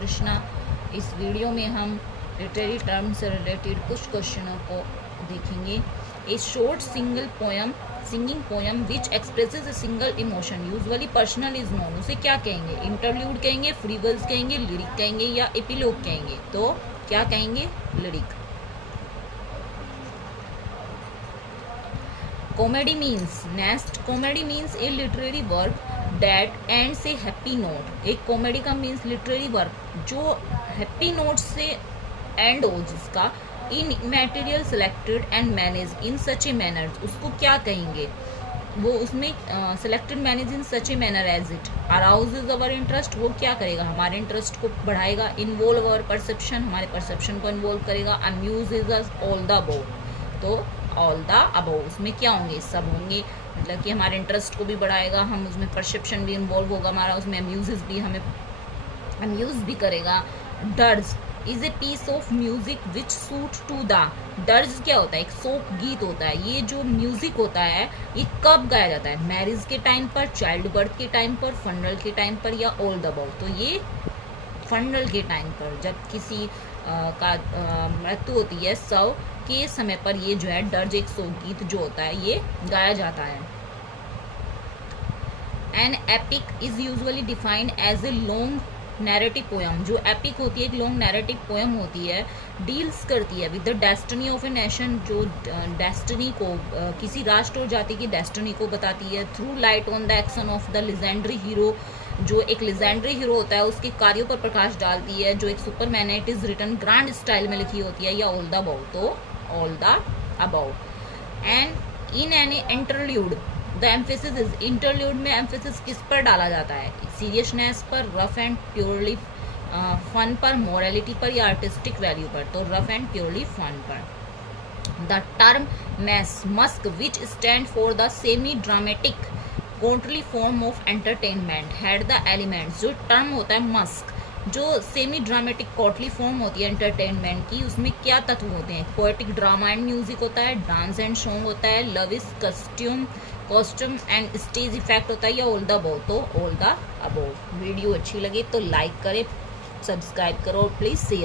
कृष्णा। इस वीडियो में हम लिटरेरी टर्म से रिलेटेड कुछ क्वेश्चनों को देखेंगे। ए short single poem singing poem which expresses a single emotion usually personal is known, उसे क्या कहेंगे? इंटरल्यूड कहेंगे, फ्रीवर्स कहेंगे, लिरिक कहेंगे या एपिलोग कहेंगे? तो क्या कहेंगे? Lyric. Comedy means next, comedy means a literary work that ends a happy note. एक कॉमेडी का मीन्स लिटरेरी वर्क जो हैप्पी नोट से एंड हो, जिसका in material selected and manage in such a manner, उसको क्या कहेंगे? वो उसमें selected manage in such a manner as it arouses our interest, वो क्या करेगा? हमारे इंटरेस्ट को बढ़ाएगा। इन्वॉल्व अवर परसेप्शन, हमारे परसेप्शन को इन्वॉल्व करेगा। अम्यूजेज अस ऑल द अबव, तो ऑल द अबव उसमें क्या होंगे? सब होंगे, मतलब कि हमारे इंटरेस्ट को भी बढ़ाएगा, हम उसमें परसेप्शन भी इन्वॉल्व होगा हमारा, उसमें अम्यूजेस भी हमें अम्यूज भी करेगा। Dirge is a piece of music which suit to the, dirge क्या होता है? एक सोक गीत होता है। ये जो म्यूजिक होता है ये कब गाया जाता है? मैरिज के टाइम पर, चाइल्ड बर्थ के टाइम पर, फनरल के टाइम पर या ऑल द अबव? तो ये फनरल के टाइम पर, जब किसी का मृत्यु होती है शव के समय पर ये जो है डर्ज एक शोक गीत जो होता है ये गाया जाता है। An epic is usually defined as a long narrative poem, जो एपिक होती है एक लॉन्ग नैरेटिव पोयम होती है, डील्स करती है with the destiny of a nation, जो डेस्टिनी को किसी राष्ट्र और जाति की डेस्टिनी को बताती है। Through light on the action of the legendary hero, जो एक लेजेंडरी हीरो होता है उसके कार्यों पर प्रकाश डालती है। जो एक सुपरमैन है, it is written grand style में लिखी होती है, या ऑल द अबव, तो all the above. And in an interlude the emphasis is, interlude में एम्फेसिस किस पर डाला जाता है? सीरियसनेस पर, रफ एंड प्योरली फन पर, मोरालिटी पर या आर्टिस्टिक वैल्यू पर? तो रफ एंड प्योरली फन पर। The term masque which stand for the semi dramatic courtly form of entertainment had the elements, जो टर्म होता है मस्क, जो सेमी ड्रामेटिक कोर्टली फॉर्म होती है एंटरटेनमेंट की, उसमें क्या तत्व होते हैं? पोएटिक ड्रामा एंड म्यूजिक होता है, डांस एंड सॉन्ग होता है, love is costume and stage effect होता है, या ऑल द अबव? तो ऑल द अबव। वीडियो अच्छी लगे तो लाइक करें, सब्सक्राइब करो और प्लीज शेयर।